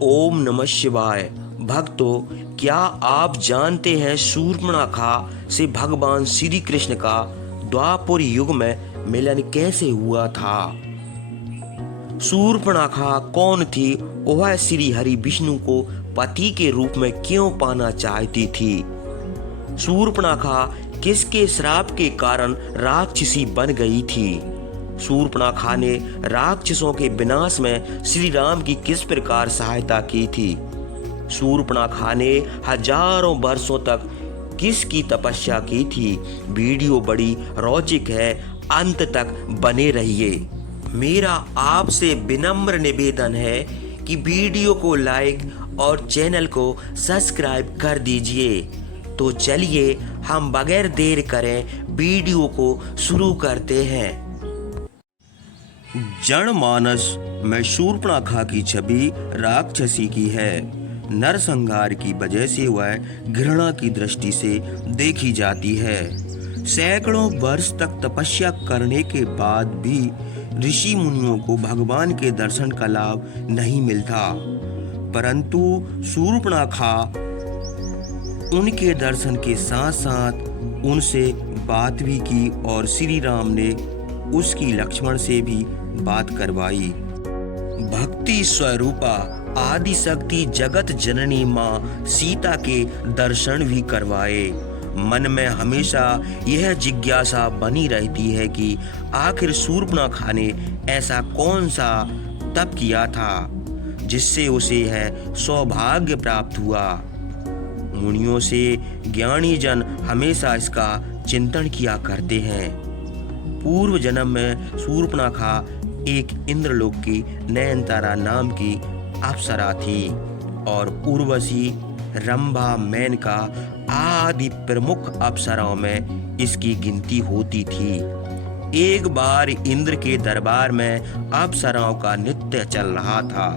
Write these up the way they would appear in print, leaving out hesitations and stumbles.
ओम नमः शिवाय। भक्तों, क्या आप जानते हैं शूर्पणखा से भगवान श्री कृष्ण का द्वापर युग में मिलन कैसे हुआ था? शूर्पणखा कौन थी? वह श्री हरि विष्णु को पति के रूप में क्यों पाना चाहती थी? शूर्पणखा किसके श्राप के कारण राक्षसी बन गई थी? शूर्पणखा ने राक्षसों के विनाश में श्री राम की किस प्रकार सहायता की थी? शूर्पणखा ने हजारों वर्षों तक किसकी तपस्या की थी? वीडियो बड़ी रोचक है, अंत तक बने रहिए। मेरा आपसे विनम्र निवेदन है कि वीडियो को लाइक और चैनल को सब्सक्राइब कर दीजिए। तो चलिए हम बगैर देर करें वीडियो को शुरू करते हैं। जनमानस में शूर्पणखा की छवि राक्षसी की है। नरसंहार की वजह से वह घृणा की दृष्टि से देखी जाती है। सैकड़ों वर्ष तक तपस्या करने के बाद भी ऋषि मुनियों को भगवान के दर्शन का लाभ नहीं मिलता, परंतु शूर्पणखा उनके दर्शन के साथ साथ उनसे बात भी की और श्री राम ने उसकी लक्ष्मण से भी बात करवाई। भक्ति स्वरूपा आदि शक्ति जगत जननी माँ सीता के दर्शन भी करवाए। मन में हमेशा यह जिज्ञासा बनी रहती है कि आखिर शूर्पणखा ने ऐसा कौन सा तप किया था जिससे उसे यह सौभाग्य प्राप्त हुआ। मुनियों से ज्ञानी जन हमेशा इसका चिंतन किया करते हैं। पूर्व जन्म में शूर्पणखा एक इंद्रलोक की नयनतारा नाम की अप्सरा थी और उर्वशी, रंभा, मेनका आदि प्रमुख अप्सराओं में इसकी गिनती होती थी। एक बार इंद्र के दरबार में अप्सराओं का नृत्य चल रहा था।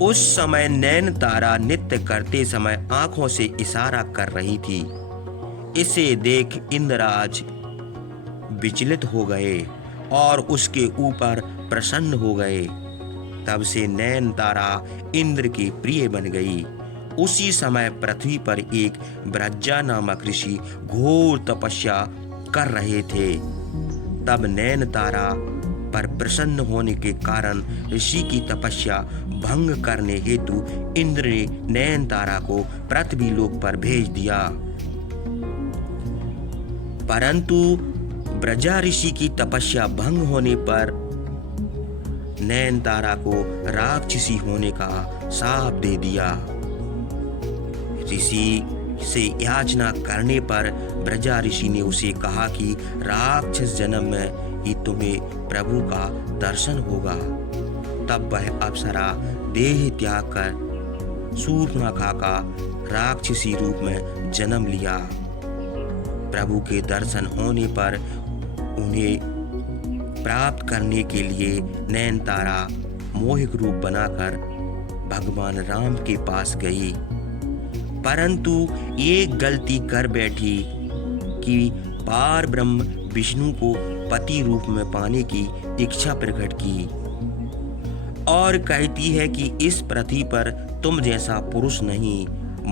उस समय नयनतारा नृत्य करते समय आंखों से इशारा कर रही थी। इसे देख इंद्रराज विचलित हो गए और उसके ऊपर प्रसन्न हो गए। तब से नयनतारा इंद्र की प्रिय बन गई। उसी समय पृथ्वी पर एक ब्रह्मा नामक ऋषि घोर तपस्या कर रहे थे। तब नयनतारा पर प्रसन्न होने के कारण ऋषि की तपस्या भंग करने हेतु इंद्र ने नयनतारा को पृथ्वी लोक पर भेज दिया। परंतु ब्रजा ऋषि की तपस्या भंग होने पर नयनतारा को राक्षसी होने का शाप दे दिया। ऋषि से याचना करने पर ब्रजा ऋषि ने उसे कहा कि राक्षस जन्म में ही तुम्हें प्रभु का दर्शन होगा। तब वह अप्सरा देह त्याग कर शूर्पणखा का राक्षसी रूप में जन्म लिया। प्रभु के दर्शन होने पर उन्हें प्राप्त करने के लिए नयनतारा मोहिक रूप बनाकर भगवान राम के पास गई, परंतु एक गलती कर बैठी कि पार ब्रह्म विष्णु को पति रूप में पाने की इच्छा प्रकट की और कहती है कि इस पृथ्वी पर तुम जैसा पुरुष नहीं,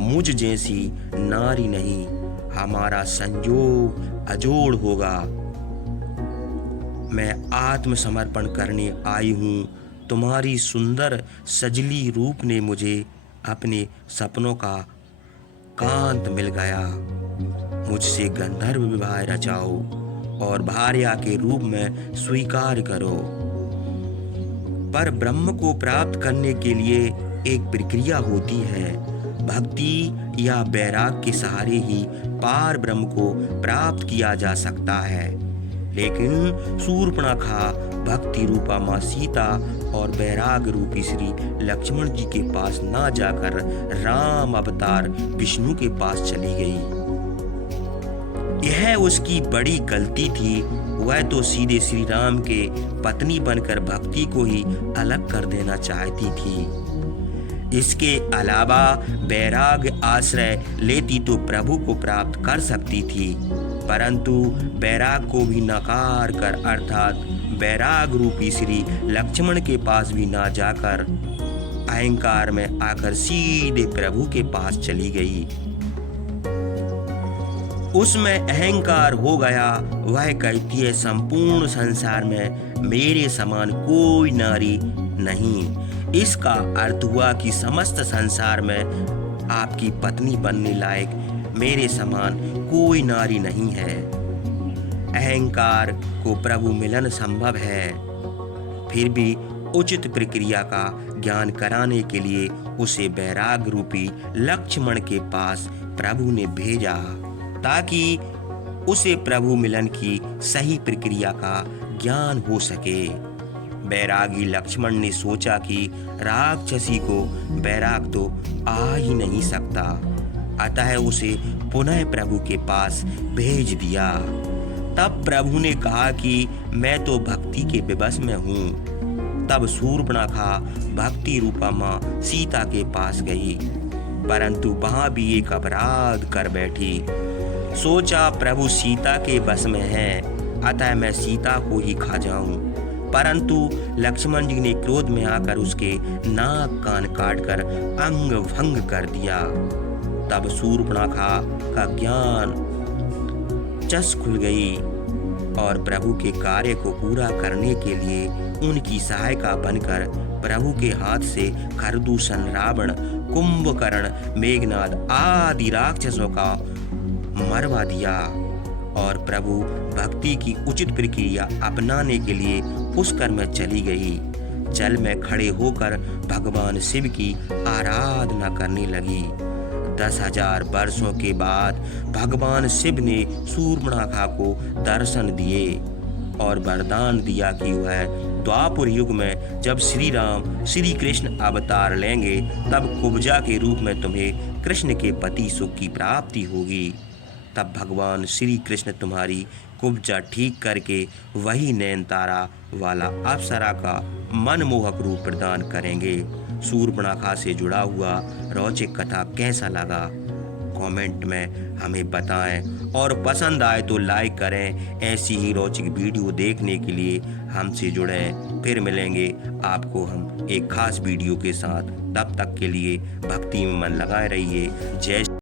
मुझ जैसी नारी नहीं, हमारा संयोग अजोड़ होगा। मैं आत्मसमर्पण करने आई हूँ। तुम्हारी सुंदर सजली रूप ने मुझे अपने सपनों का कांत मिल गया। मुझसे गंधर्व विवाह रचाओ और भार्या के रूप में स्वीकार करो। पर ब्रह्म को प्राप्त करने के लिए एक प्रक्रिया होती है। भक्ति या वैराग के सहारे ही पार ब्रह्म को प्राप्त किया जा सकता है। लेकिन शूर्पणखा भक्ति रूपा माँ सीता और वैराग रूपी श्री लक्ष्मण जी के पास ना जाकर राम अवतार विष्णु के पास चली गई। यह उसकी बड़ी गलती थी। वह तो सीधे श्री राम के पत्नी बनकर भक्ति को ही अलग कर देना चाहती थी। इसके अलावा वैराग आश्रय लेती तो प्रभु को प्राप्त कर सकती थी, परंतु वैराग को भी नकार कर अर्थात वैराग रूपी श्री लक्ष्मण के पास भी ना जाकर अहंकार में आकर सीधे प्रभु के पास चली गई। उसमें अहंकार हो गया। वह कहती है, संपूर्ण संसार में मेरे समान कोई नारी नहीं। इसका अर्थ हुआ कि समस्त संसार में आपकी पत्नी बनने लायक मेरे समान कोई नारी नहीं है। अहंकार को प्रभु मिलन संभव है, फिर भी उचित प्रक्रिया का ज्ञान कराने के लिए उसे वैराग रूपी लक्ष्मण के पास प्रभु ने भेजा, ताकि उसे प्रभु मिलन की सही प्रक्रिया का ज्ञान हो सके। बैरागी लक्ष्मण ने सोचा कि राक्षसी को बैराग तो आ ही नहीं सकता, अतः उसे पुनः प्रभु के पास भेज दिया। तब प्रभु ने कहा कि मैं तो भक्ति के विवश में हूँ। तब शूर्पणखा भक्ति रूपा माँ सीता के पास गई, परंतु वहां भी एक अपराध कर बैठी। सोचा प्रभु सीता के बस में है, अतः मैं सीता को ही खा जाऊं। परंतु लक्ष्मण जी ने क्रोध में आकर उसके नाक कान काटकर अंग भंग कर दिया। तब शूर्पणखा का ज्ञान चस खुल गई और प्रभु के कार्य को पूरा करने के लिए उनकी सहायिका बनकर प्रभु के हाथ से खरदूषण, रावण, कुंभकर्ण, मेघनाद आदि राक्षसों का मरवा दिया और प्रभु भक्ति की उचित प्रक्रिया अपनाने के लिए पुष्कर में चली गई। जल में खड़े होकर भगवान शिव की आराधना करने लगी। 10,000 वर्षों के बाद भगवान शिव ने शूर्पणखा को दर्शन दिए और वरदान दिया कि वह द्वापर युग में जब श्री राम श्री कृष्ण अवतार लेंगे, तब कुब्जा के रूप में तुम्हें कृष्ण के पति सुख की प्राप्ति होगी। तब भगवान श्री कृष्ण तुम्हारी कुब्जा ठीक करके वही नैनतारा वाला अप्सरा का मनमोहक रूप प्रदान करेंगे। शूर्पणखा से जुड़ा हुआ रोचक कथा कैसा लगा कमेंट में हमें बताएं और पसंद आए तो लाइक करें। ऐसी ही रोचक वीडियो देखने के लिए हमसे जुड़ें। फिर मिलेंगे आपको हम एक खास वीडियो के साथ। तब तक के लिए भक्ति में मन लगाए रहिए। जय